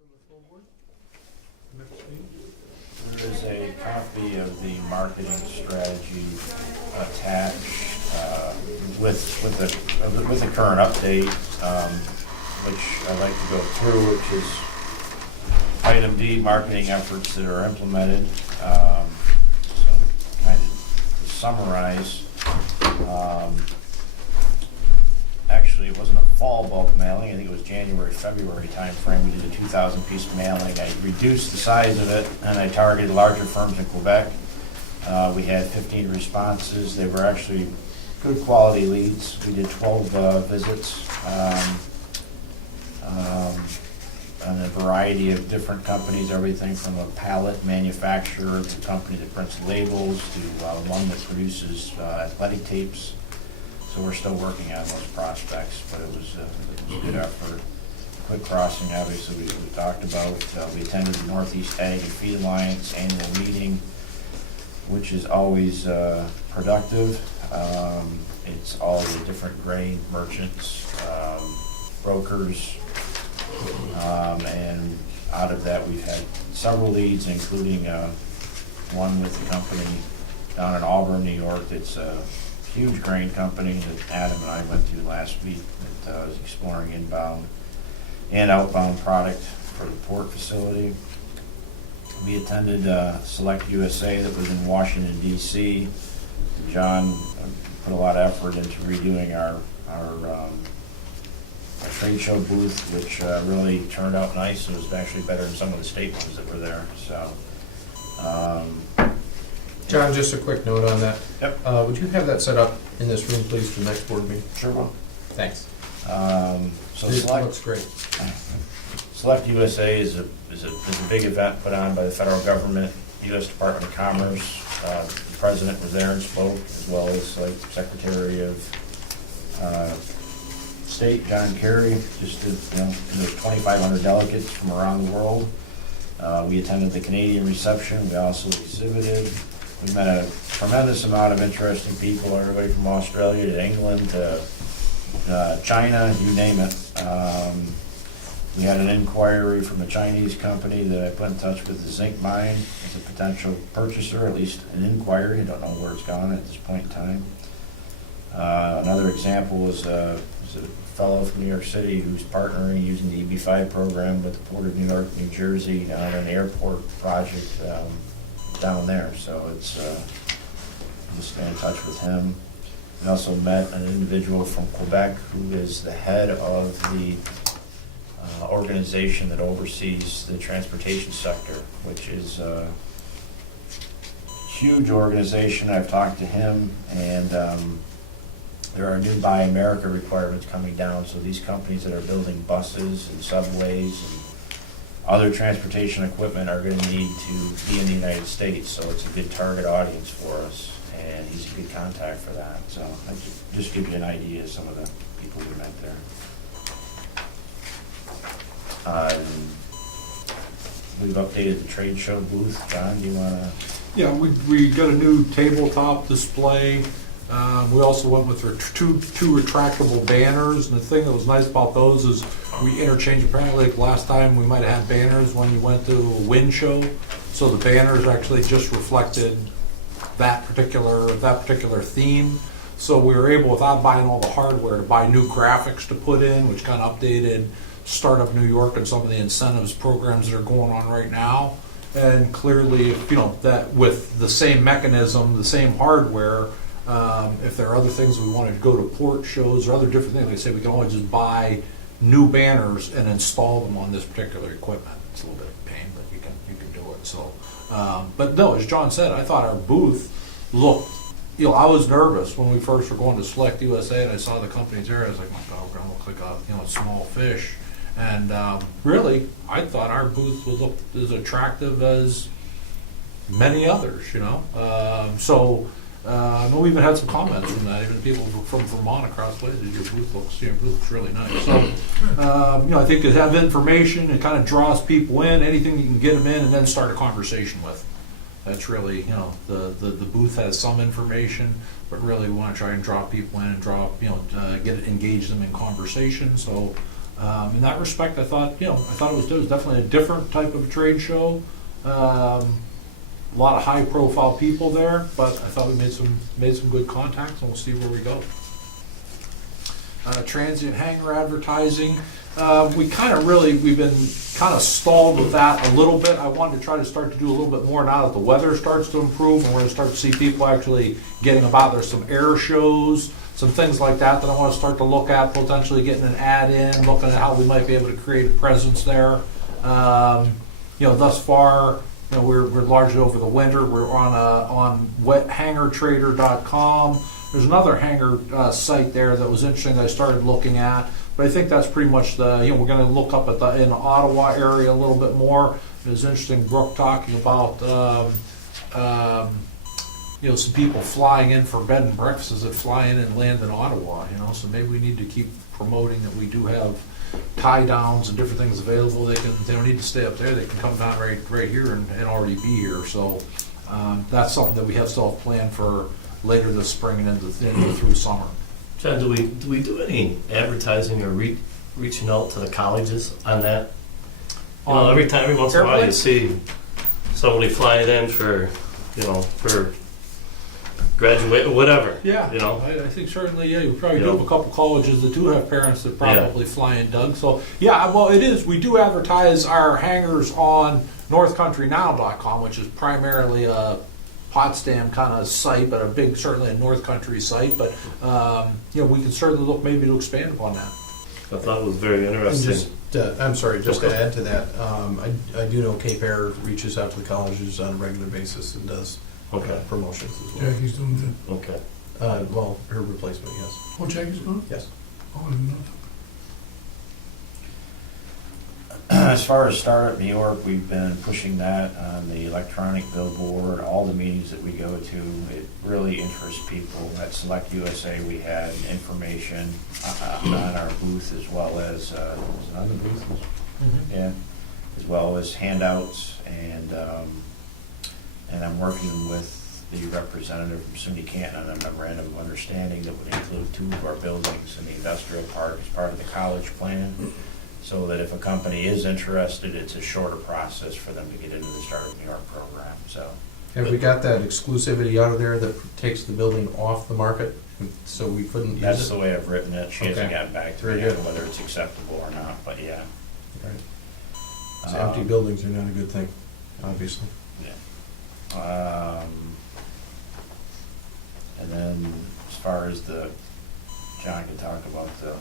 There is a copy of the marketing strategy attached with the current update, which I'd like to go through, which is item D, marketing efforts that are implemented. So kind of to summarize, actually it wasn't a fall bulk mailing, I think it was January, February timeframe. We did a 2,000 piece mailing. I reduced the size of it and I targeted larger firms in Quebec. We had 15 responses. They were actually good quality leads. We did 12 visits on a variety of different companies, everything from a pallet manufacturer to a company that prints labels to one that produces athletic tapes. So we're still working on those prospects, but it was a good effort. Quick Crossing, obviously, we talked about. We attended the Northeast Ag and Feed Alliance annual meeting, which is always productive. It's all the different grain merchants, brokers, and out of that we've had several leads, including one with the company down in Auburn, New York. It's a huge grain company that Adam and I went to last week that was exploring inbound and outbound product for the port facility. We attended Select USA that was in Washington, D.C. John put a lot of effort into redoing our trade show booth, which really turned out nice. It was actually better than some of the state ones that were there. So, John, just a quick note on that. Yep. Would you have that set up in this room, please, for the next board meeting? Sure will. Thanks. So It Select looks great. Select USA is a big event put on by the federal government, U.S. Department of Commerce. The president was there and spoke, as well as like Secretary of State John Kerry. Just there were 2,500 delegates from around the world. We attended the Canadian reception. We also exhibited. We met a tremendous amount of interesting people, everybody from Australia to England to China, you name it. We had an inquiry from a Chinese company that I put in touch with the zinc mine as a potential purchaser, at least an inquiry. I don't know where it's gone at this point in time. Another example was a fellow from New York City who's partnering using the EB5 program with the Port of New York, New Jersey on an airport project down there. So it's just stay in touch with him. We also met an individual from Quebec who is the head of the organization that oversees the transportation sector, which is a huge organization. I've talked to him, and there are new Buy America requirements coming down, so these companies that are building buses and subways and other transportation equipment are going to need to be in the United States, so it's a good target audience for us, and he's a good contact for that. So I just give you an idea of some of the people we met there. We've updated the trade show booth. John, do you want to? Yeah, we got a new tabletop display. We also went with our two retractable banners, and the thing that was nice about those is we interchanged. Apparently, like last time we might have had banners when you went to a wind show, so the banners actually just reflected that particular theme. So we were able, without buying all the hardware, to buy new graphics to put in, which kind of updated Startup New York and some of the incentives programs that are going on right now. And clearly, that with the same mechanism, the same hardware, if there are other things we wanted to go to port shows or other different things, they say we can always just buy new banners and install them on this particular equipment. It's a little bit of a pain, but you can do it. So, but no, as John said, I thought our booth looked. I was nervous when we first were going to Select USA and I saw the companies there. I was like, my God, we're going to look like a small fish. And really, I thought our booth would look as attractive as many others, So we even had some comments from that, even people from Vermont across places. Your booth looks really nice. So, I think to have information, it kind of draws people in. Anything you can get them in, and then start a conversation with. That's really, the booth has some information, but really we want to try and draw people in and engage them in conversation. So. In that respect, I thought it was definitely a different type of trade show. A lot of high-profile people there, but I thought we made some good contacts, and we'll see where we go. Transient hangar advertising. We've been kind of stalled with that a little bit. I wanted to try to start to do a little bit more now that the weather starts to improve, and we're going to start to see people actually getting about. There's some air shows, some things like that I want to start to look at, potentially getting an ad in, looking at how we might be able to create a presence there. Thus far, we're largely over the winter. We're on wethangartrader.com. There's another hangar site there that was interesting that I started looking at, but I think that's pretty much we're going to look up in the Ottawa area a little bit more. It was interesting, Brooke talking about some people flying in for bed and breakfasts that fly in and land in Ottawa. So maybe we need to keep promoting that we do have tie downs and different things available. They don't need to stay up there. They can come down right here and already be here. So that's something that we still have planned for later this spring and into through summer. John, do we do any advertising or reaching out to the colleges on that? Every once in a while you see somebody flying in for graduate or whatever. Yeah, I think certainly, you probably do have a couple colleges that do have parents that probably fly in, Doug. So, it is. We do advertise our hangars on northcountrynow.com, which is primarily a Potsdam kind of site, but certainly a North Country site. But, we can certainly look maybe to expand upon that. I thought it was very interesting. I'm sorry, just to add to that, I do know Cape Air reaches out to the colleges on a regular basis and does promotions as well. Jackie's doing good. Okay. Her replacement, yes. Oh, Jackie's doing? Yes. Oh, I didn't know As far as Startup New York, we've been pushing that on the electronic billboard, all the meetings that we go to. It really interests people. At Select USA, we had information on our booth as well as, was it on the booth? Mm-hmm. Yeah, as well as handouts, and I'm working with the representative from SUNY Canton on a memorandum of understanding that would include 2 of our buildings in the industrial park as part of the college plan, so that if a company is interested, it's a shorter process for them to get into the Startup New York program. So, have we got that exclusivity out of there that takes the building off the market, so we couldn't use it? that's the way I've written it. She hasn't Okay. gotten back to Very me good. on whether it's acceptable or not, but yeah. Right. So empty buildings are not a good thing, obviously. And then as far as John can talk about the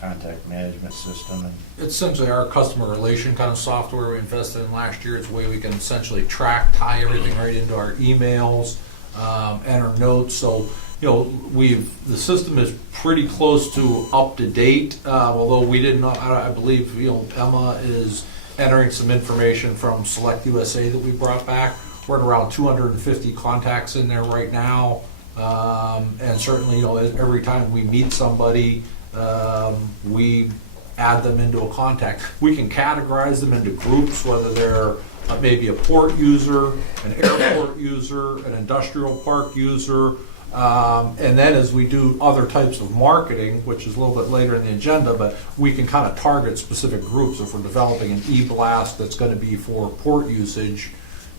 contact management system. It's essentially our customer relation kind of software we invested in last year. It's a way we can essentially tie everything right into our emails, enter notes. So, the system is pretty close to up to date, although we didn't know, I believe, Emma is entering some information from Select USA that we brought back. We're at around 250 contacts in there right now. And certainly, every time we meet somebody, we add them into a contact. We can categorize them into groups, whether they're maybe a port user, an airport user, an industrial park user, and then as we do other types of marketing, which is a little bit later in the agenda, but we can kind of target specific groups. If we're developing an e-blast that's going to be for port usage,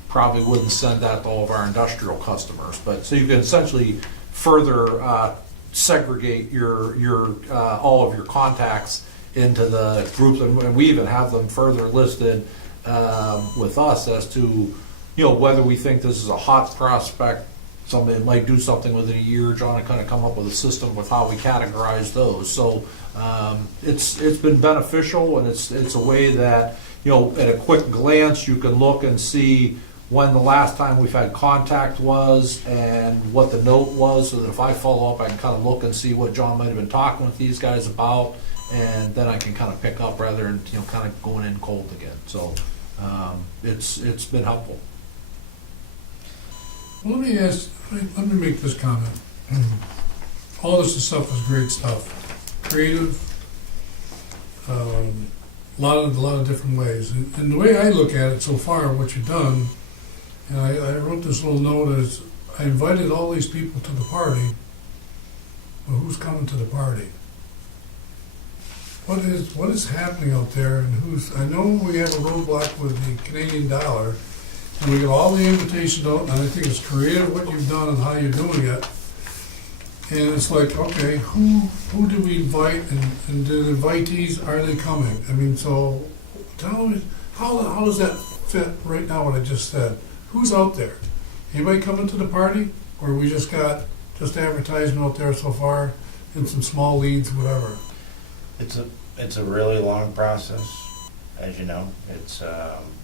probably wouldn't send that to all of our industrial customers. But so you can essentially further segregate your all of your contacts into the groups, and we even have them further listed with us as to whether we think this is a hot prospect, somebody that might do something within a year. John had kind of come up with a system with how we categorize those. So it's been beneficial, and it's a way that at a quick glance you can look and see when the last time we've had contact was and what the note was, so that if I follow up, I can kind of look and see what John might have been talking with these guys about, and then I can kind of pick up rather than kind of going in cold again. So it's been helpful. Well, let me make this comment. All this stuff is great stuff. Creative, a lot of different ways. And the way I look at it so far, what you've done, and I wrote this little note as I invited all these people to the party. Well, who's coming to the party? what is happening out there and I know we have a roadblock with the Canadian dollar, and we got all the invitations out, and I think it's creative what you've done and how you're doing it. And it's like, okay, who do we invite, and the invitees, are they coming? I mean, so tell me, how does that fit right now, what I just said? Who's out there? Anybody coming to the party? Or we just got advertising out there so far and some small leads, whatever? It's a really long process, as you know. It's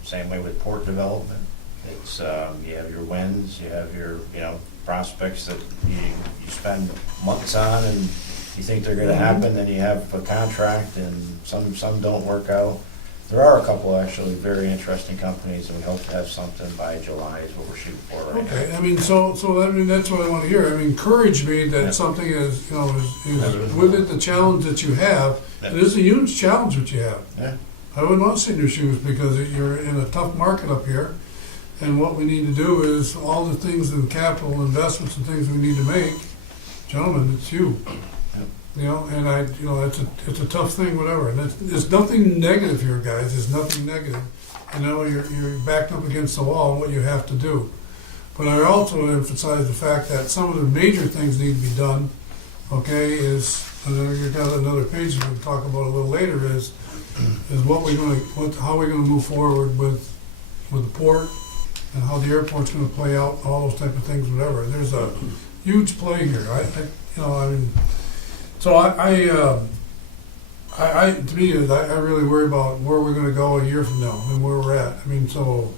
same way with port development. It's you have your wins, you have your prospects that you spend months on, and you think they're going to happen. Then you have a contract, and some don't work out. There are a couple actually very interesting companies, and we hope to have something by July is what we're shooting for right now. Okay, I mean, so that's what I want to hear. I mean, encourage me that Yeah. something is with it, the challenge that you have. It is a huge challenge that you have. Yeah. I wouldn't want to sit in your shoes because you're in a tough market up here. And what we need to do is all the things in capital investments and things we need to make, gentlemen, it's you. And it's a tough thing, whatever. And there's nothing negative here, guys. There's nothing negative. You're backed up against the wall and what you have to do. But I also emphasize the fact that some of the major things need to be done. Okay, and then you've got another page that we'll talk about a little later. Is how we're going to move forward with the port and how the airport's going to play out, all those type of things, whatever. There's a huge play here. To me, I really worry about where we're going to go a year from now and where we're at. I mean, so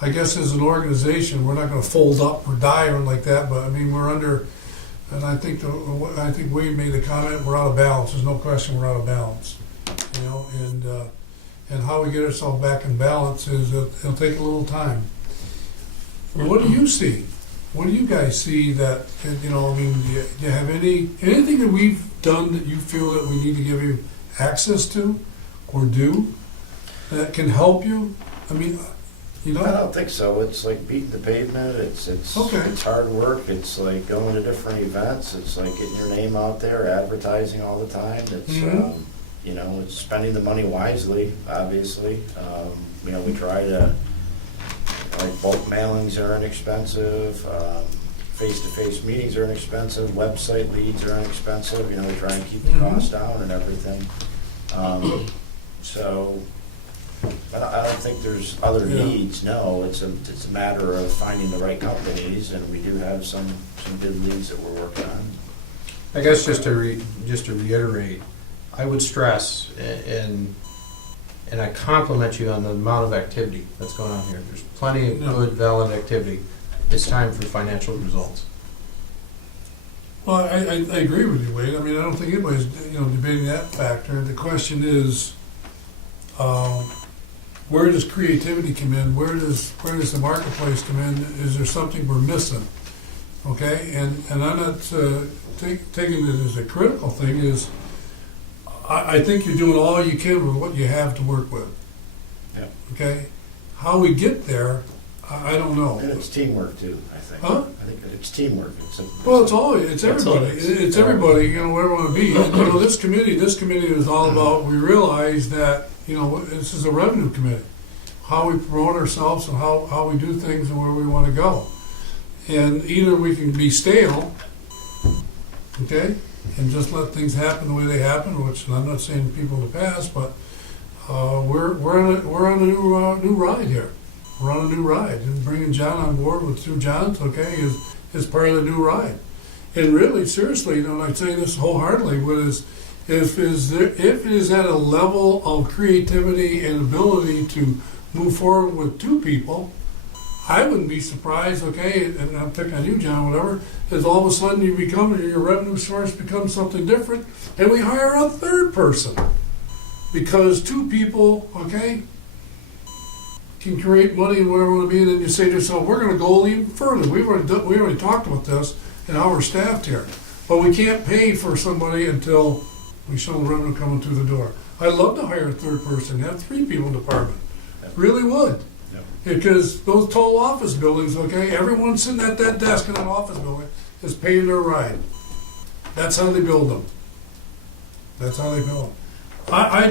I guess as an organization, we're not going to fold up or die or like that, but I mean, we're under, and I think Wade made the comment, we're out of balance. There's no question we're out of balance. And how we get ourselves back in balance it'll take a little time. What do you see? What do you guys see that, do you have anything that we've done that you feel that we need to give you access to or do that can help you? I don't think so. It's like beating the pavement. It's hard work. It's like going to different events. It's like getting your name out there, advertising all the time. It's it's spending the money wisely. Obviously, we try to. Like bulk mailings are inexpensive, face-to-face meetings are inexpensive, website leads are inexpensive. We try and keep the cost down and everything. So I don't think there's other needs. No, it's a matter of finding the right companies, and we do have some good leads that we're working on. I guess just to reiterate, I would stress and I compliment you on the amount of activity that's going on here. There's plenty of good, valid activity. It's time for financial results. Well, I agree with you, Wade. I mean, I don't think anybody's debating that factor. The question is, where does creativity come in? Where does the marketplace come in? Is there something we're missing? Okay, and I'm not taking it as a critical thing. Is I think you're doing all you can with what you have to work with. Yeah. Okay? How we get there, I don't know. And it's teamwork too, I think. Huh? I think it's teamwork. It's everybody. It's everybody, where we want to be. And, this committee is all about, we realize that, this is a revenue committee. How we promote ourselves and how we do things and where we want to go. And either we can be stale, okay, and just let things happen the way they happen, which I'm not saying people in the past, but we're on a new ride here. We're on a new ride, and bringing John on board with 2 Johns, okay, is part of the new ride. And really, seriously, and I say this wholeheartedly, if it is at a level of creativity and ability to move forward with 2 people, I wouldn't be surprised, okay, and I'm picking on you, John, whatever, is all of a sudden your revenue source becomes something different, and we hire a 3rd person. Because 2 people, okay, can create money and whatever we want to be, and then you say to yourself, we're going to go even further. We already talked about this, and how we're staffed here. But we can't pay for somebody until we show the revenue coming through the door. I'd love to hire a 3rd person, have 3 people in the department. Really would. Because those tall office buildings, okay, everyone sitting at that desk in that office building is paying their ride. That's how they build them. I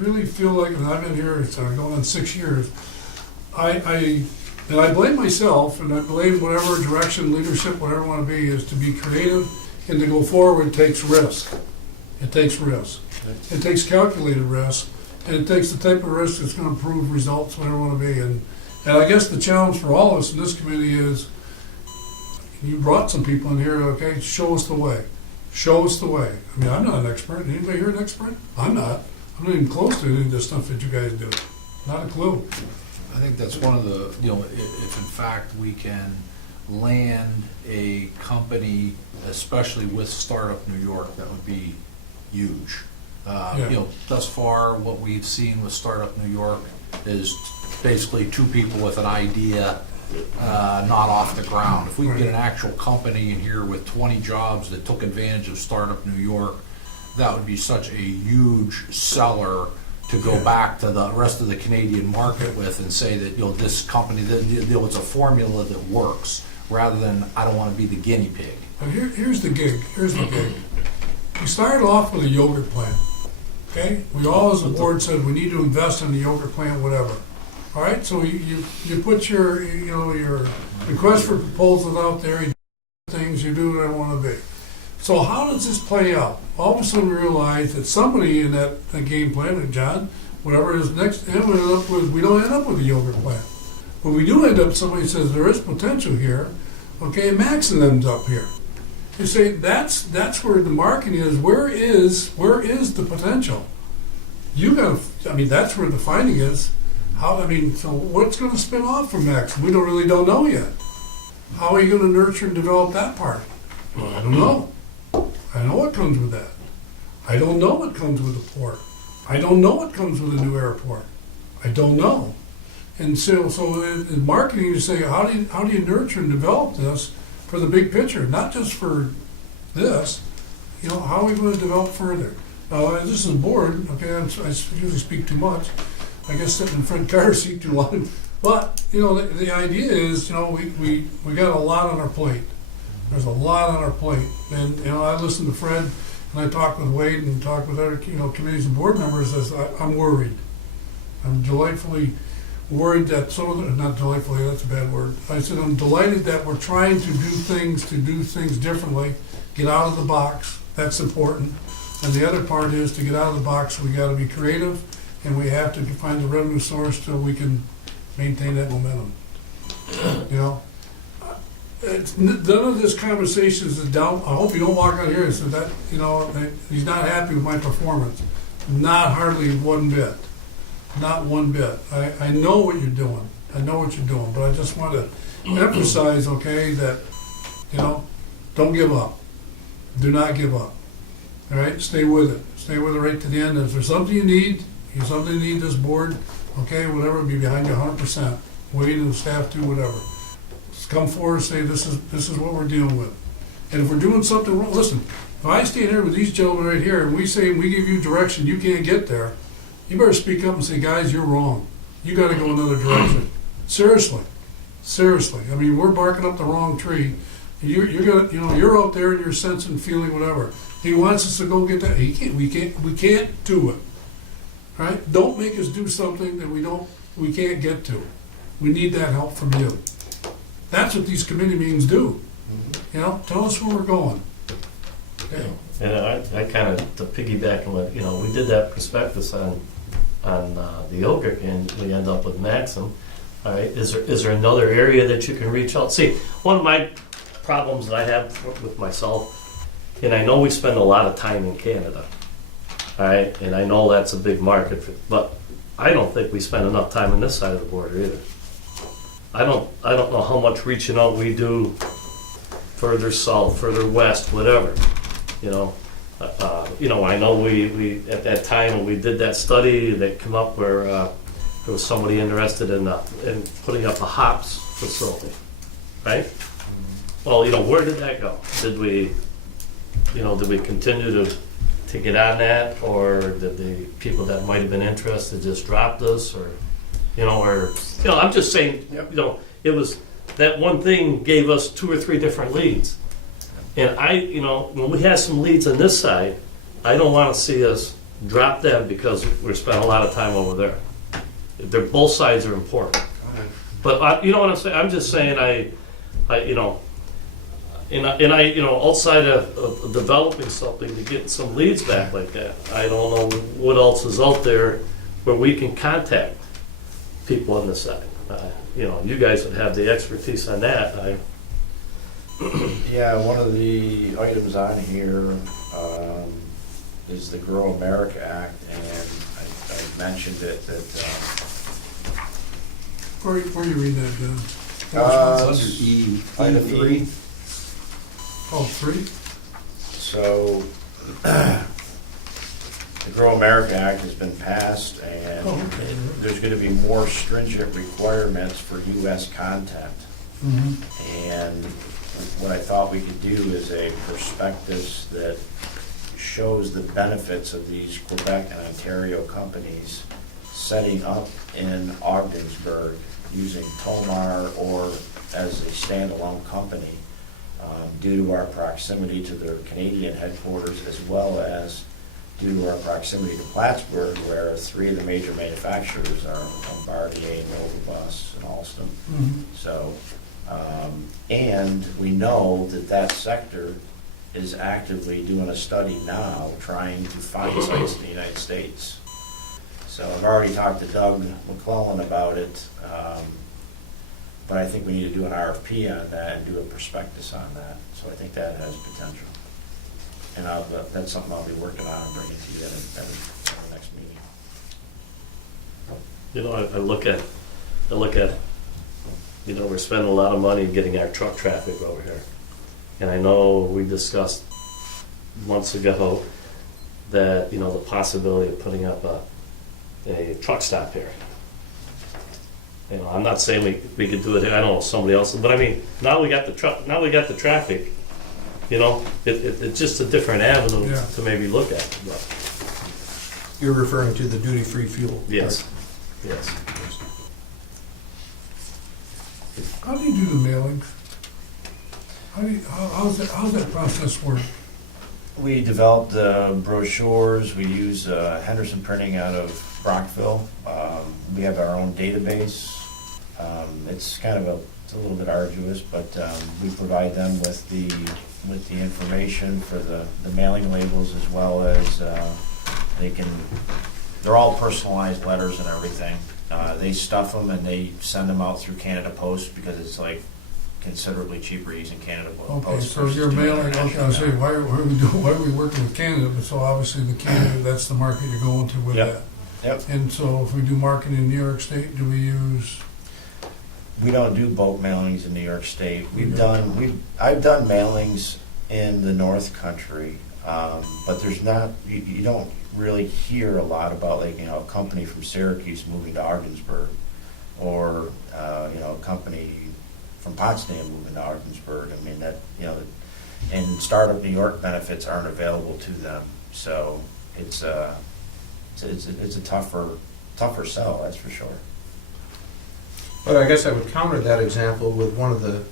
really feel like, and I've been here, it's going on 6 years, and I blame myself, and I blame whatever direction, leadership, whatever I want to be, is to be creative and to go forward takes risk. It takes risk. It takes calculated risk, and it takes the type of risk that's going to improve results, whatever I want to be. And I guess the challenge for all of us in this committee is, you brought some people in here, okay, show us the way. Show us the way. I mean, I'm not an expert. Anybody here an expert? I'm not. I'm not even close to any of the stuff that you guys do. Not a clue. I think that's one of the, if in fact we can land a company, especially with Startup New York, that would be huge. Yeah. Thus far, what we've seen with Startup New York is basically two people with an idea, not off the ground. If we can get an actual company in here with 20 jobs that took advantage of Startup New York, that would be such a huge seller to go back to the rest of the Canadian market with and say that, this company, that it's a formula that works, rather than, I don't want to be the guinea pig. But here's the gig. Here's the gig. We started off with a yogurt plant. Okay? We all as a board said we need to invest in the yogurt plant, whatever. All right? So you put your request for proposals out there, you do things, you do what I want to be. So how does this play out? All of a sudden we realize that somebody in that game plan, John, whatever is next, we don't end up with a yogurt plant. But we do end up, somebody says there is potential here, okay, and Maxon ends up here. You say that's where the marketing is. Where is the potential? That's where the finding is. So what's going to spin off from Maxon? We don't know yet. How are you going to nurture and develop that part? Well, I don't know. I know what comes with that. I don't know what comes with the port. I don't know what comes with a new airport. I don't know. And so in marketing, you say, how do you nurture and develop this for the big picture, not just for this? How are we going to develop further? This is a board, okay, I usually speak too much. I guess sitting in the front car seat too long. But, the idea is, we got a lot on our plate. There's a lot on our plate. And, I listen to Fred, and I talk with Wade and talk with other, committees and board members as I'm worried. I'm delightfully worried that not delightfully, that's a bad word. I said I'm delighted that we're trying to do things differently, get out of the box. That's important. And the other part is to get out of the box, we got to be creative, and we have to find the revenue source so we can maintain that momentum. None of this conversation is down. I hope you don't walk out here and say that he's not happy with my performance. Not hardly one bit. Not one bit. I know what you're doing. But I just want to emphasize, okay, that don't give up. Do not give up. All right, stay with it. Stay with it right to the end. If there's something you need this board, okay, whatever, be behind you 100%. Wade and the staff do whatever. Just come forward and say this is what we're dealing with. And if we're doing something wrong, listen. If I stand here with these gentlemen right here and we give you direction, you can't get there. You better speak up and say, guys, you're wrong. You got to go another direction. Seriously. I mean, we're barking up the wrong tree. You're out there and you're sensing, feeling, whatever. He wants us to go get that. We can't do it. All right? Don't make us do something that we can't get to. We need that help from you. That's what these committee meetings do. Tell us where we're going. Okay. And I kind of, to piggyback on what, we did that prospectus on the yogurt, and we end up with Maxim. All right, is there another area that you can reach out? See, one of my problems that I have with myself, and I know we spend a lot of time in Canada, all right, and I know that's a big market, but I don't think we spend enough time on this side of the border either. I don't know how much reaching out we do further south, further west, whatever. I know we at that time when we did that study that came up where there was somebody interested in putting up a hops facility, right? Well, where did that go? Did we continue to get on that, or did the people that might have been interested just dropped us, or I'm just saying, it was that one thing gave us 2 or 3 different leads. And when we had some leads on this side, I don't want to see us drop them because we're spending a lot of time over there. Both sides are important. But you know what I'm saying? I'm just saying outside of developing something to get some leads back like that, I don't know what else is out there where we can contact people on this side. You guys would have the expertise on that. Yeah, one of the items on here is the Grow America Act, and I mentioned it that. Where you read that, Dan? Under E. Item E. Oh, 3? So, the Grow America Act has been passed, and Oh, okay. there's going to be more stringent requirements for U.S. content. Mm-hmm. And what I thought we could do is a prospectus that shows the benefits of these Quebec and Ontario companies setting up in Ogdensburg using Tomar or as a standalone company due to our proximity to their Canadian headquarters, as well as due to our proximity to Plattsburgh, where 3 of the major manufacturers are Bombardier, Novabus, and Alstom. Mm-hmm. So, and we know that that sector is actively doing a study now, trying to find sites in the United States. So I've already talked to Doug McClellan about it, but I think we need to do an RFP on that and do a prospectus on that. So I think that has potential. And that's something I'll be working on and bringing to you at the next meeting. I look at, we're spending a lot of money getting our truck traffic over here. And I know we discussed months ago that, the possibility of putting up a truck stop here. I'm not saying we could do it here, I don't know, somebody else, but I mean, now we got the traffic, it's just a different avenue Yeah. to maybe look at. But You're referring to the duty-free fuel? yes. How do you do the mailings? How's that process work? We developed brochures. We use Henderson Printing out of Brockville. We have our own database. It's kind of it's a little bit arduous, but we provide them with the information for the mailing labels, as well as they're all personalized letters and everything. They stuff them and they send them out through Canada Post because it's like considerably cheaper using Canada Post. Okay, so versus you're doing it mailing, okay, I was international. saying, why are we working with Canada? But so obviously the Canada, that's the market you're going to with Yep. that. Yep. And so if we do marketing in New York State, do we use, We don't do bulk mailings in New York State. Okay. I've done mailings in the North Country, but there's not, you don't really hear a lot about a company from Syracuse moving to Ogdensburg, or a company from Potsdam moving to Ogdensburg. I mean and startup New York benefits aren't available to them, so it's a tougher sell, that's for sure. But I guess I would counter that example with one of the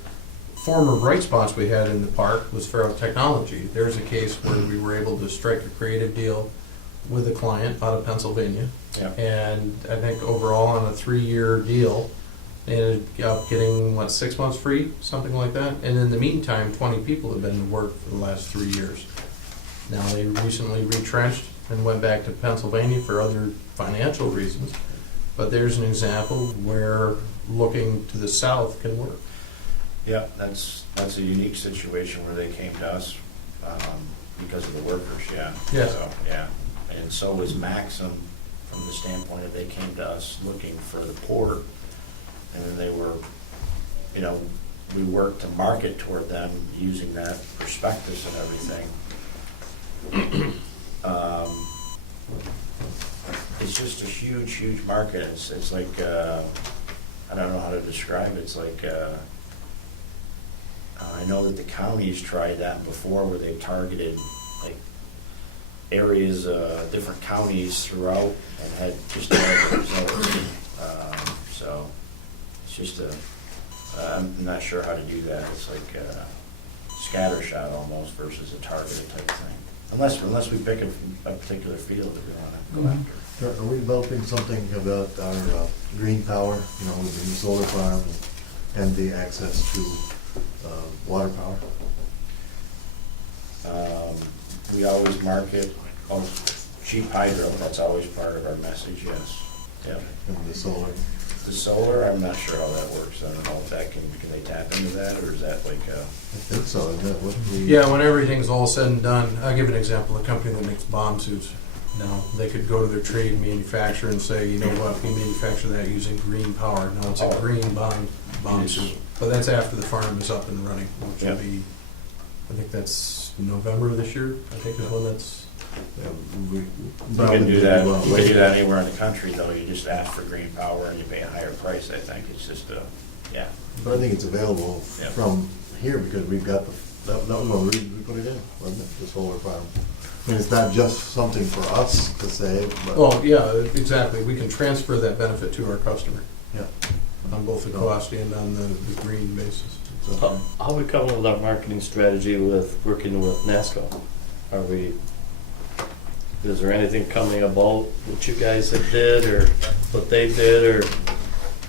former bright spots we had in the park was Ferro Technology. There's a case where we were able to strike a creative deal with a client out of Pennsylvania. Yep. And I think overall on a 3-year deal, they ended up getting, 6 months free, something like that. And in the meantime, 20 people have been to work for the last 3 years. Now they recently retrenched and went back to Pennsylvania for other financial reasons. But there's an example where looking to the south can work. Yeah, that's a unique situation where they came to us because of the workers, yeah. Yeah. So, yeah, and so was Maxim from the standpoint that they came to us looking for the port, and then they were, we worked to market toward them using that prospectus and everything. It's just a huge, huge market. It's like, I don't know how to describe it. It's like, I know that the counties tried that before, where they targeted areas, different counties throughout, and had just terrible results. So it's just I'm not sure how to do that. It's like scattershot almost versus a targeted type thing. Unless we pick a particular field that we wanna go Mhm. after. Are we developing something about our green power, you know, with the new solar farm and the access to water power? We always market, cheap hydro, that's always part of our message, yes. Yep. And the solar? The solar, I'm not sure how that works. I don't know if that can they tap into that, or is that like, I think so, isn't it? What we- Yeah, when everything's all said and done, I'll give an example, a company that makes bomb suits. Now, they could go to their trade manufacturer and say, you know what, we manufacture that using green power. Now it's a Oh. green bomb Yes. suit. But that's after the farm is up and running, which will Yeah. be, I think that's November of this year, I think is when that's. Yeah, you can do that, well, you can do that anywhere in the country, though. You just ask for green power and you pay a higher price, I think. It's just, yeah. But I think it's available Yeah. from here because we've got that was one reason we put it in, wasn't it, the solar farm? I mean, it's not just something for us to say, but. Oh, yeah, exactly. We can transfer that benefit to our customer Yeah. on both the cost and on the green basis. So- How we come with our marketing strategy with working with NASCO? Is there anything coming about what you guys have did or what they did or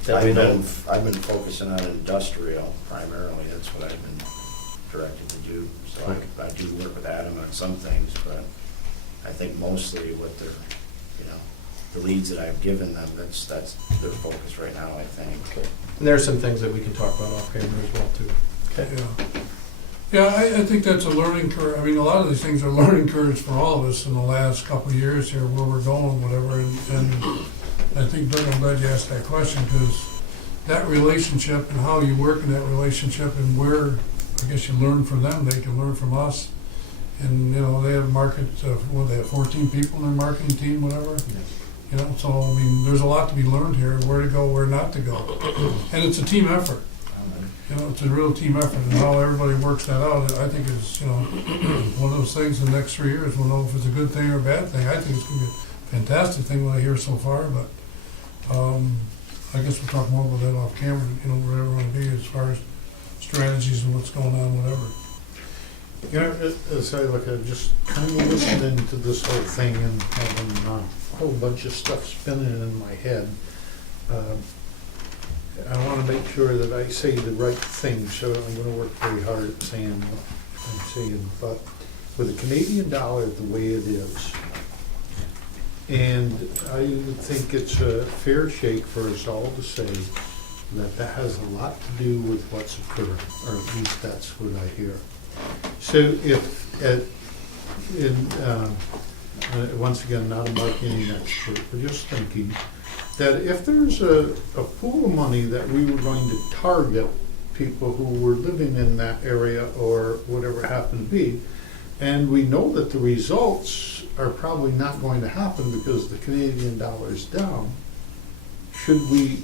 that we know? I've been focusing on industrial primarily. That's what I've been directed to do. So I do work with Adam on some things, but I think mostly what they're, the leads that I've given them, that's their focus right now, I think. Okay. And there's some things that we can talk about off camera as well, too. Okay. Yeah. Yeah, I think that's a learning curve. I mean, a lot of these things are learning curves for all of us in the last couple of years here, where we're going, whatever. And I think, Doug, I'm glad you asked that question, because that relationship and how you work in that relationship and where, I guess you learn from them, they can learn from us. And, they have they have 14 people in their marketing team, whatever. So, I mean, there's a lot to be learned here, where to go, where not to go. And it's a team effort. It's a real team effort, and how everybody works that out, I think is, one of those things in the next 3 years, we'll know if it's a good thing or a bad thing. I think it's gonna be a fantastic thing what I hear so far, but, I guess we'll talk more about that off camera, wherever we wanna be as far as strategies and what's going on, whatever. As I look at it, just kind of listening to this whole thing and having a whole bunch of stuff spinning in my head, I want to make sure that I say the right thing, so I'm going to work very hard at saying what I'm saying. But with the Canadian dollar the way it is, and I would think it's a fair shake for us all to say that that has a lot to do with what's occurring, or at least that's what I hear. So once again, not a marketing expert, but just thinking that if there's a pool of money that we were going to target people who were living in that area or whatever happened to be, and we know that the results are probably not going to happen because the Canadian dollar is down, should we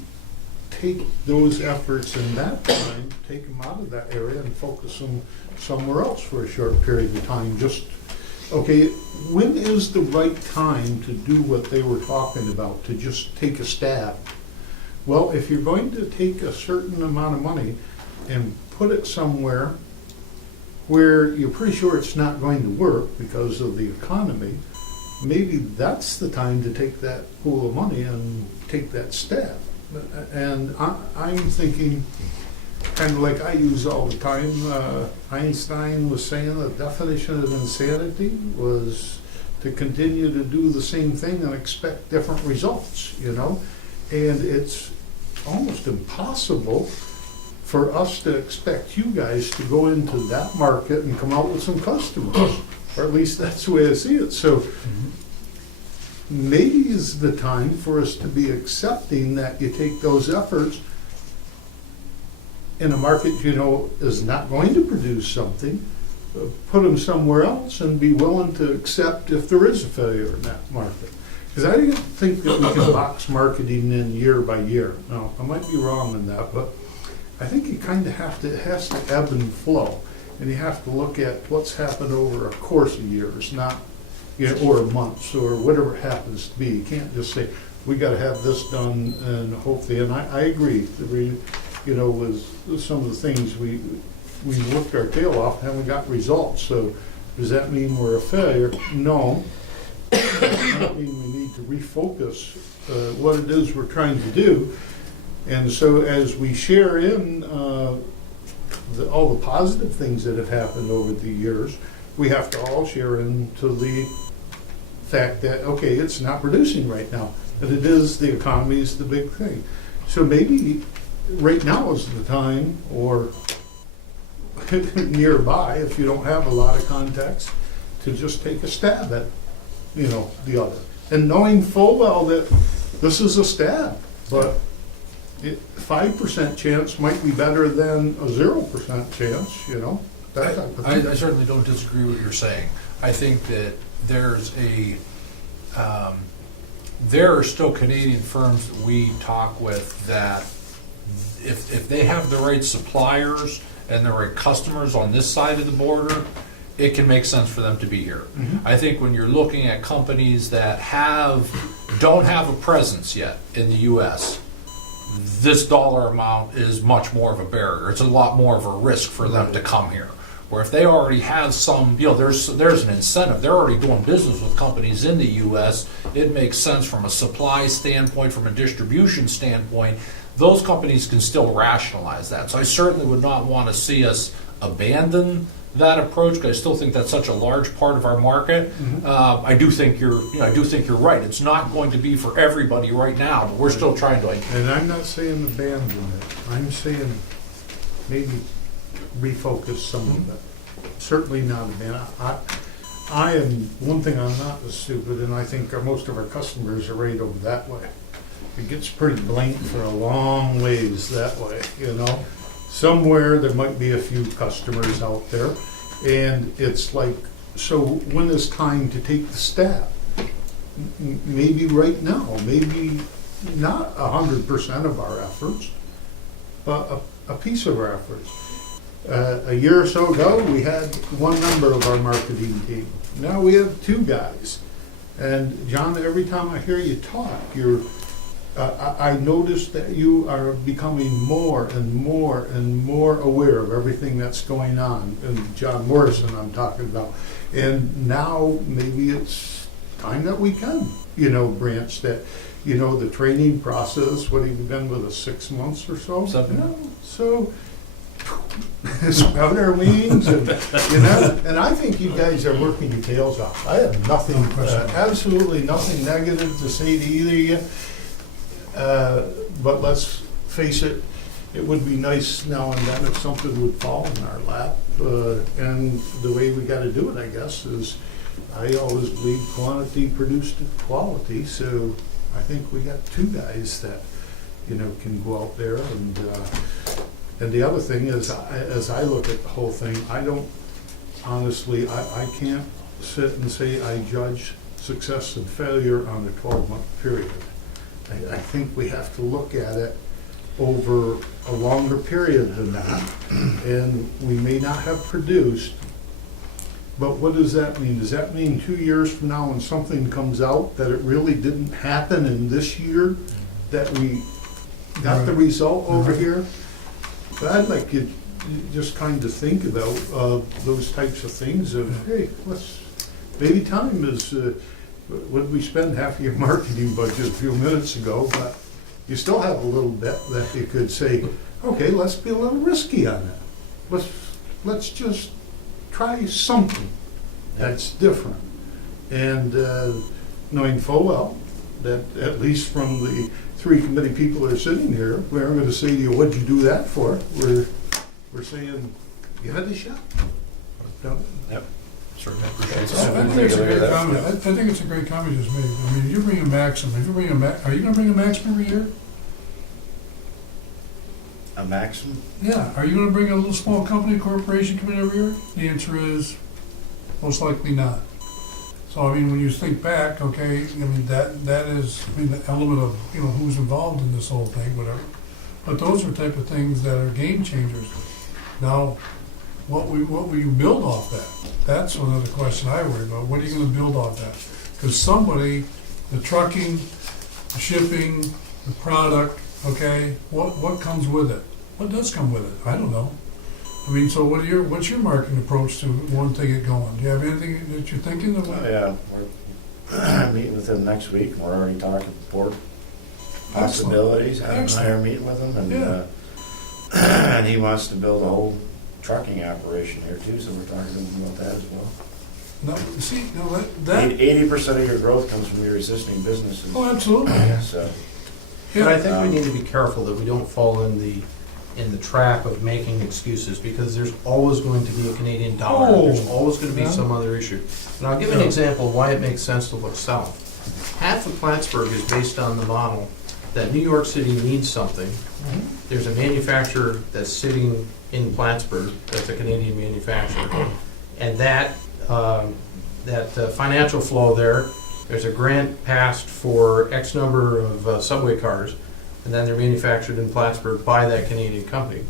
take those efforts in that time, take them out of that area and focus them somewhere else for a short period of time? Okay, when is the right time to do what they were talking about, to just take a stab? Well, if you're going to take a certain amount of money and put it somewhere where you're pretty sure it's not going to work because of the economy, maybe that's the time to take that pool of money and take that stab. And I'm thinking, kind of like I use all the time, Einstein was saying the definition of insanity was to continue to do the same thing and expect different results, And it's almost impossible for us to expect you guys to go into that market and come out with some customers, or at least that's the way I see it. So maybe is the time for us to be accepting that you take those efforts in a market is not going to produce something, put them somewhere else and be willing to accept if there is a failure in that market. Because I don't think that we can box marketing in year by year. Now, I might be wrong in that, but I think you kind of it has to ebb and flow. And you have to look at what's happened over a course of years, not, or months, or whatever it happens to be. You can't just say, we got to have this done and hopefully, and I agree, with some of the things we worked our tail off and we got results. So Does that mean we're a failure? No. Does that mean we need to refocus what it is we're trying to do? And so as we share in all the positive things that have happened over the years, we have to all share into the fact that, okay, it's not producing right now, but it is, the economy is the big thing. So maybe right now is the time, or nearby, if you don't have a lot of context, to just take a stab at, the other. And knowing full well that this is a stab, but 5% chance might be better than a 0% chance, that type of thing. I certainly don't disagree with what you're saying. I think that there are still Canadian firms that we talk with that if they have the right suppliers and the right customers on this side of the border, it can make sense for them to be here. Mm-hmm. I think when you're looking at companies that don't have a presence yet in the U.S., this dollar amount is much more of a barrier. It's a lot more of a risk for them to come here. Where if they already have some, there's an incentive. They're already doing business with companies in the U.S. It makes sense from a supply standpoint, from a distribution standpoint. Those companies can still rationalize that. So I certainly would not want to see us abandon that approach, because I still think that's such a large part of our market. Mm-hmm. I do think you're right. It's not going to be for everybody right now, but we're still trying to. And I'm not saying abandon it. I'm saying maybe refocus some of it. Certainly not abandon. I am, one thing, I'm not as stupid, and I think most of our customers are right over that way. It gets pretty blank for a long ways that way, Somewhere there might be a few customers out there, and it's like, so when is time to take the step? Maybe right now, maybe not 100% of our efforts, but a piece of our efforts. A year or so ago, we had one member of our marketing team. Now we have two guys. And John, every time I hear you talk, I notice that you are becoming more and more and more aware of everything that's going on. And John Morrison I'm talking about. And now maybe it's time that we can, branch that, the training process. What have you been with us, 6 months or so? 7. So sprout our wings, and and I think you guys are working your tails off. I have nothing, absolutely nothing negative to say to either of you. But let's face it, it would be nice now and then if something would fall in our lap. And the way we got to do it, I guess, is I always believe quantity produced quality. So I think we got two guys that can go out there and the other thing is, as I look at the whole thing, I don't honestly, I can't sit and say I judge success and failure on a 12-month period. I think we have to look at it over a longer period than that, and we may not have produced, but what does that mean? Does that mean 2 years from now when something comes out that it really didn't happen in this year, that we got the result over here? But I'd like you just kind of think about those types of things of, hey, maybe time is, what did we spend half of your marketing budget a few minutes ago, but you still have a little bit that you could say, okay, let's be a little risky on that. Let's just try something that's different. And knowing full well that at least from the 3 committee people that are sitting here, we aren't going to say to you, what'd you do that for? We're saying, you had a shot. No? Yep. Certainly I appreciate think it's a great comment. I think it's a great comment you just made. I mean, if you bring a maximum, are you going to bring a maximum every year? A maximum? Yeah. Are you going to bring a little small company, corporation come in every year? The answer is most likely not. So, I mean, when you think back, okay, I mean, that is, the element of, who's involved in this whole thing, whatever. But those are type of things that are game changers. Now, what will you build off that? That's another question I worry about. What are you going to build off that? Because somebody, the trucking, the shipping, the product, okay, what comes with it? What does come with it? I don't know. I mean, so what's your marketing approach to once they get going? Do you have anything that you're thinking of? Oh, yeah, we're meeting with him next week, we're already talking board possibilities. Adam and I are meeting with him, and, Yeah. and he wants to build a whole trucking operation here too, so we're talking to him about that as well. No, see, no, that, 80% of your growth comes from your existing businesses. oh, absolutely. So, But I Yeah, think we need to be careful that we don't fall in the trap of making excuses, because there's always going to be a Canadian dollar. Oh, There's always going to be yeah. some other issue. And I'll give you an Yeah. example of why it makes sense to look south. Half of Plattsburgh is based on the model that New York City needs something. There's a manufacturer that's sitting in Plattsburgh, that's a Canadian manufacturer. And that financial flow there's a grant passed for X number of subway cars, and then they're manufactured in Plattsburgh by that Canadian company.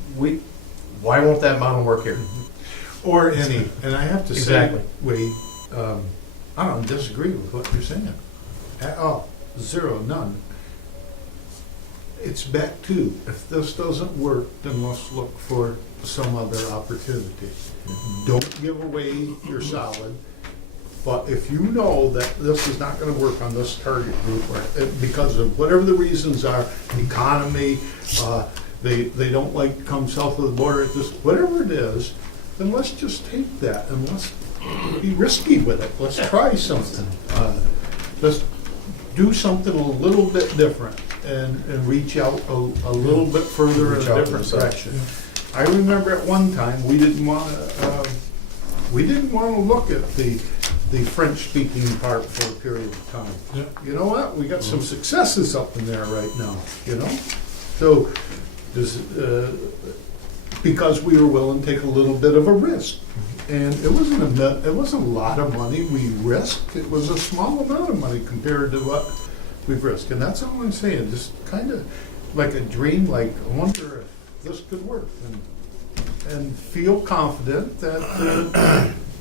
Why won't that model work here? Or any, and I have to say, Exactly. Wade, I don't disagree with what you're saying at all. Zero, none. It's back to, if this doesn't work, then let's look for some other opportunity. Don't give away your solid, but if you know that this is not gonna work on this target group, or because of whatever the reasons are, economy, they don't like to come south of the border, whatever it is, then let's just take that and let's be risky with it. Let's try something. Let's do something a little bit different and reach out a little bit further in Reach a out to different the side. direction. I remember at one time, we didn't want to look at the French-speaking part for a period of time. Yeah. You know what? We got some successes up in there right now, you know? So, because we were willing to take a little bit of a risk. And it wasn't a lot of money we risked. It was a small amount of money compared to what we've risked. And that's all I'm saying, just kind of like a dream, like, I wonder if this could work. And feel confident that,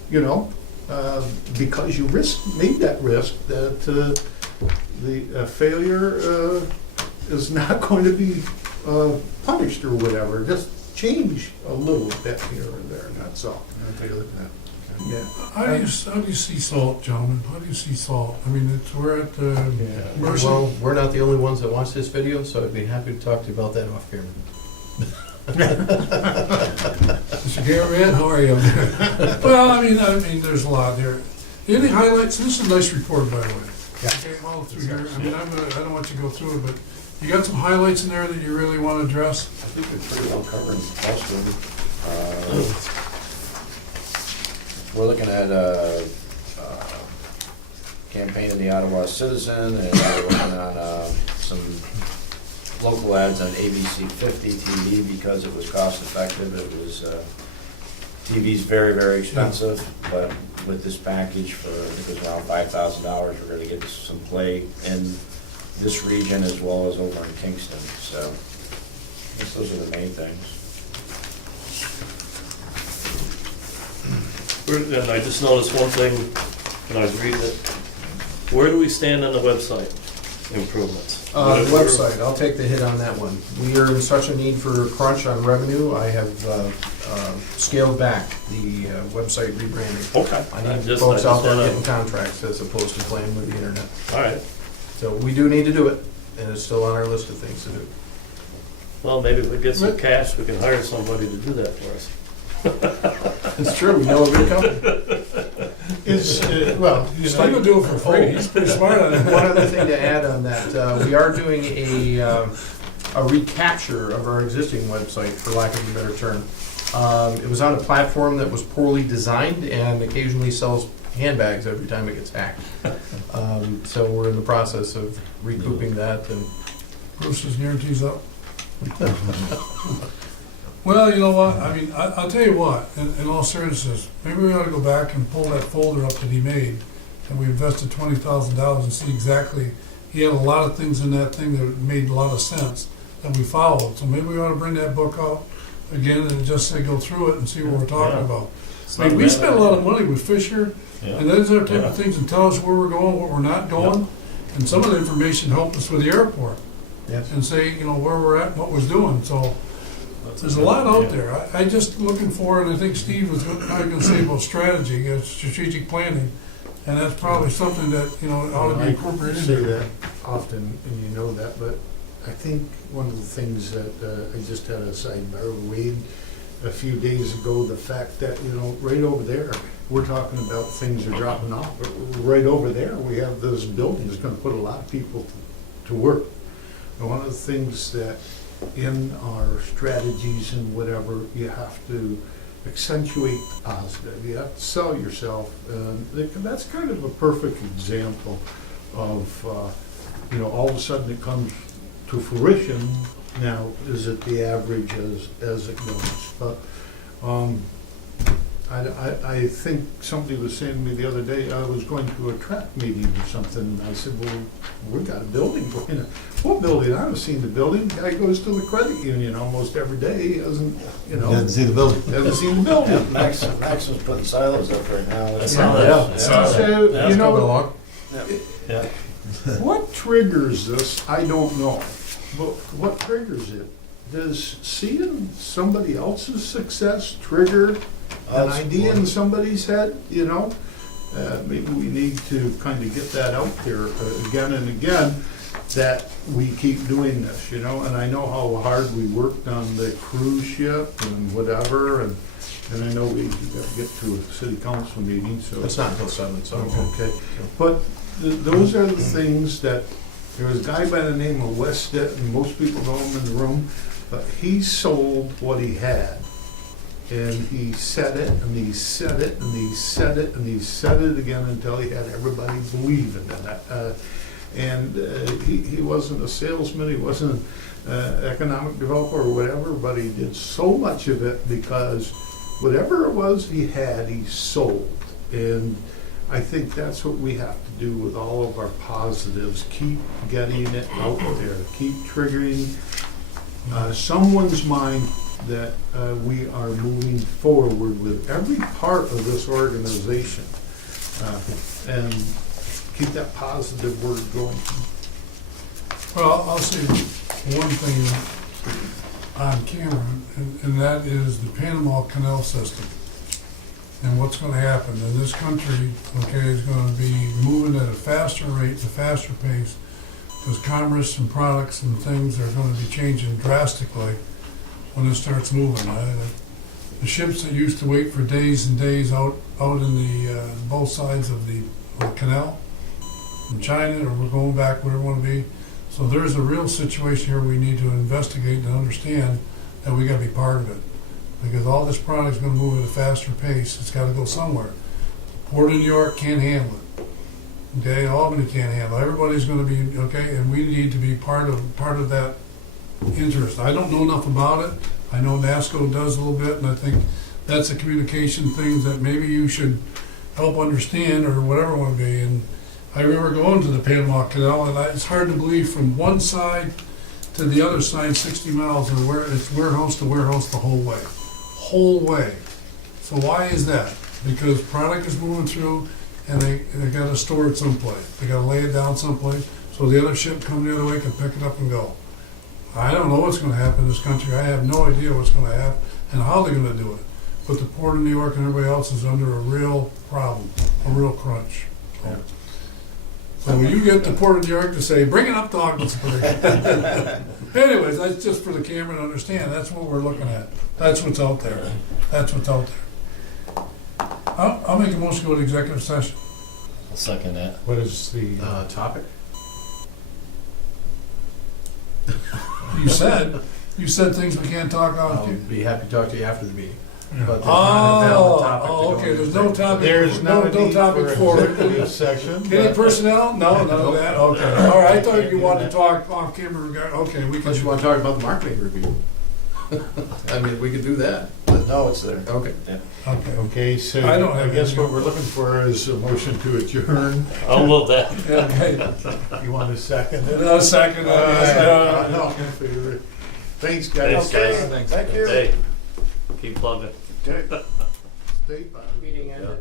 you know, because you made that risk, that the failure is not going to be punished or whatever. Just change a little bit here and there, and that's all. I'll take a look at that. Yeah. how do you see salt, gentlemen? How do you see salt? I mean, we're at Mercy. Well, we're not the only ones that watch this video, so I'd be happy to talk to you about that off camera. Mr. Gary, how are you? Well, I mean, there's a lot there. Any highlights? This is a nice report, by the way. Yeah. Okay, all through here. I mean, I don't want you to go through it, but you got some highlights in there that you really want to address? I think we're pretty well covered most of it. We're looking at campaign of the Ottawa Citizen, and we're working on some local ads on ABC 50 TV because it was cost effective. It was TV's very, very expensive, but with this package for, I think it was around $5,000, we're going to get some play in this region as well as over in Kingston. So I guess those are the main things. And I just noticed one thing when I was reading it. Where do we stand on the website improvements? The website, I'll take the hit on that one. We are in such a need for a crunch on revenue, I have scaled back the website rebranding. Okay. I need folks out there getting contracts as opposed to playing with the internet. All right. So we do need to do it, and it's still on our list of things to do. Well, maybe if we get some cash, we can hire somebody to do that for us. It's true, we know a good company. Well, you He's not gonna do it for free. He's pretty smart on it. One other thing to add on that, we are doing a recapture of our existing website, for lack of a better term. It was on a platform that was poorly designed and occasionally sells handbags every time it gets hacked. So we're in the process of recouping that, and Bruce's guarantees up. Well, you know what, I mean, I'll tell you what, in all seriousness, maybe we ought to go back and pull that folder up that he made, and we invested $20,000 and see exactly, he had a lot of things in that thing that made a lot of sense that we followed, so maybe we ought to bring that book out again and just say, go through it and see what we're talking Yeah. about. I mean, we spent a lot of money with Fisher, Yeah. and those are the type Yeah. of things that tell us where we're going, what we're not going, and some of the information helped us with the airport yes. and say, you know, where we're at, what we're doing, so There's a lot out there. I just looking for, and I think Steve was probably gonna say about strategy, strategic planning, and that's probably something that, you know, ought to be I incorporated say in there. that often, and you know that, but I think one of the things that I just had a sidebar with Wade a few days ago, the fact that, you know, right over there, we're talking about things are dropping off, but right over there, we have this building that's gonna put a lot of people to work. And one of the things that in our strategies and whatever, you have to accentuate the positive. You have to sell yourself. That's kind of a perfect example of, you know, all of a sudden it comes to fruition. Now, is it the average as it goes? But I think somebody was saying to me the other day, I was going to a track meeting or something, and I said, well, we've got a building going on. What building? I haven't seen the building. Guy goes to the credit union almost every day. He hasn't, you know, Didn't see the building. hasn't seen the building. Max was putting silos up right now. I saw that. So, you Coming know, along. Yeah. what triggers this, I don't know. But what triggers it? Does seeing somebody else's success trigger an idea in somebody's head, you know? Maybe we need to kind of get that out there again and again, that we keep doing this, you know? And I know how hard we worked on the cruise ship and whatever, and I know we got to get to a city council meeting, so. It's not until 7, so. Okay, but those are the things that, there was a guy by the name of Westet, and most people know him in the room, but he sold what he had. And he said it, and he said it, and he said it, and he said it again until he had everybody believing in it. And he wasn't a salesman, he wasn't an economic developer or whatever, but he did so much of it because whatever it was he had, he sold. And I think that's what we have to do with all of our positives. Keep getting it out there. Keep triggering someone's mind that we are moving forward with every part of this organization. And keep that positive word going. Well, I'll say one thing on camera, and that is the Panama Canal system. And what's gonna happen in this country, okay, is gonna be moving at a faster rate, a faster pace, because commerce and products and things are gonna be changing drastically when it starts moving. The ships that used to wait for days and days out in the both sides of the canal from China, or we're going back where we want to be. So there's a real situation here we need to investigate and understand that we got to be part of it, because all this product's going to move at a faster pace. It's got to go somewhere. Port of New York can't handle it. Okay, Albany can't handle it. Everybody's going to be okay, and we need to be part of that interest. I don't know enough about it. I know NASCO does a little bit, and I think that's a communication thing that maybe you should help understand, or whatever it would be. And I remember going to the Panama Canal, and it's hard to believe from one side to the other side, 60 miles, and it's warehouse to warehouse the whole way. So why is that? Because product is moving through, and they got to store it someplace. They got to lay it down someplace, so the other ship come the other way can pick it up and go. I don't know what's going to happen in this country. I have no idea what's going to happen and how they're going to do it. But the Port of New York and everybody else is under a real problem, a real crunch. So when you get the Port of New York to say, bring it up to Ogdensburg. Anyways, that's just for the camera to understand. That's what we're looking at. That's what's out there. That's what's out there. I'll make a motion to go to executive session. I'll second that. What is the Topic? You said things we can't talk I'll on. be happy to talk to you after the meeting. But there's not a valid topic to go Okay, into. there's no topic. There's no no need topic for for executive session. Any but- personnel? No, none of that. Okay. All right. I thought you wanted to talk off camera. Okay, we can. Unless you want to talk about the marketing review. I mean, we could do that. No, it's there. Okay. Okay. Okay, so I don't I have guess anything. what we're looking for is a motion to adjourn. I'll move that. Okay. You want to second it? No, second. All in favor? Thanks, guys. Thanks, guys. Thank you. Hey, keep plugging. Okay. Stay. Meeting ended.